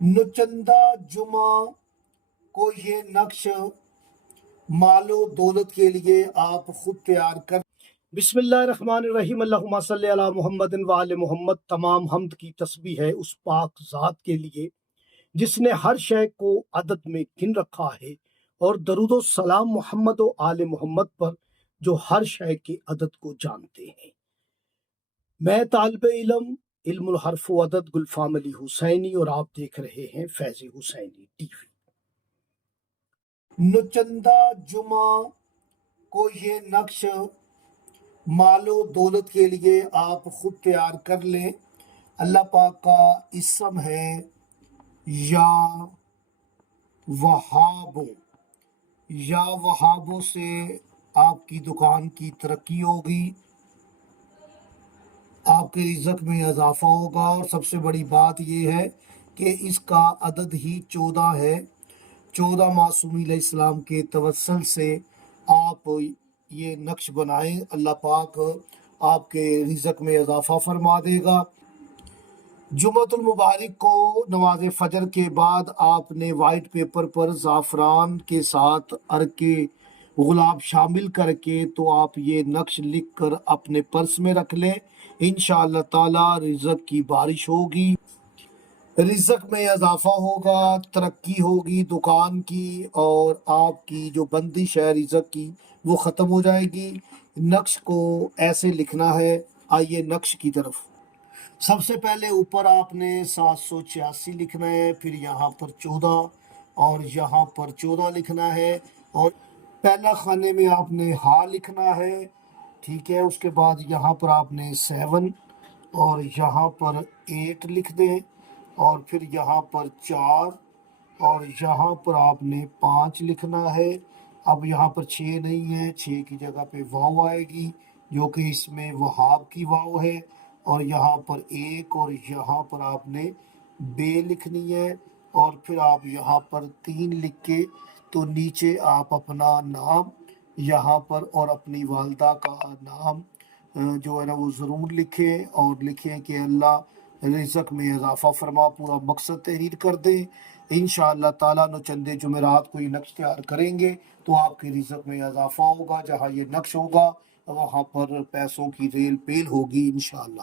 نچندہ جمعہ کو یہ نقش مال و دولت کے لیے آپ خود تیار کر۔ بسم اللہ الرحمن الرحیم، اللہم صلی علی محمد وآل محمد۔ تمام حمد کی تسبیح ہے اس پاک ذات کے لیے جس نے ہر شے کو عدد میں گن رکھا ہے، اور درود و سلام محمد و آل محمد پر جو ہر شے کے عدد کو جانتے ہیں۔ میں طالب علم علم الحرف و عدد گلفام علی حسینی، اور آپ دیکھ رہے ہیں فیض حسینی ٹی وی۔ نچندہ جمعہ کو یہ نقش مال و دولت کے لیے آپ خود تیار کر لیں۔ اللہ پاک کا اسم ہے یا وہابو۔ یا وہابو سے آپ کی دکان کی ترقی ہوگی، آپ کے رزق میں اضافہ ہوگا، اور سب سے بڑی بات یہ ہے کہ اس کا عدد ہی 14 ہے۔ 14 معصومی علیہ السلام کے توسل سے آپ یہ نقش بنائیں، اللہ پاک آپ کے رزق میں اضافہ فرما دے گا۔ جمعۃ المبارک کو نماز فجر کے بعد آپ نے وائٹ پیپر پر زعفران کے ساتھ عرق گلاب شامل کر کے تو آپ یہ نقش لکھ کر اپنے پرس میں رکھ لیں۔ انشاءاللہ تعالی رزق کی بارش ہوگی، رزق میں اضافہ ہوگا، ترقی ہوگی دکان کی، اور آپ کی جو بندش ہے رزق کی وہ ختم ہو جائے گی۔ نقش کو ایسے لکھنا ہے، آئیے نقش کی طرف۔ سب سے پہلے اوپر آپ نے 786 لکھنا ہے، پھر یہاں پر 14 اور یہاں پر 14 لکھنا ہے، اور پہلا خانے میں آپ نے ہا لکھنا ہے، ٹھیک ہے۔ اس کے بعد یہاں پر آپ نے 7 اور یہاں پر 8 لکھ دیں، اور پھر یہاں پر 4 اور یہاں پر آپ نے 5 لکھنا ہے۔ اب یہاں پر 6 نہیں ہے، 6 کی جگہ پہ واو آئے گی جو کہ اس میں وہاب کی واو ہے، اور یہاں پر 1 اور یہاں پر آپ نے بے لکھنی ہے، اور پھر آپ یہاں پر 3 لکھ کے تو نیچے آپ اپنا نام یہاں پر اور اپنی والدہ کا نام جو ہے نا وہ ضرور لکھیں، اور لکھیں کہ اللہ رزق میں اضافہ فرما، پورا مقصد تحریر کر دیں۔ انشاءاللہ تعالیٰ چندے جمعرات کو یہ نقش تیار کریں گے تو آپ کے رزق میں اضافہ ہوگا، جہاں یہ نقش ہوگا وہاں پر پیسوں کی ریل پیل ہوگی انشاءاللہ۔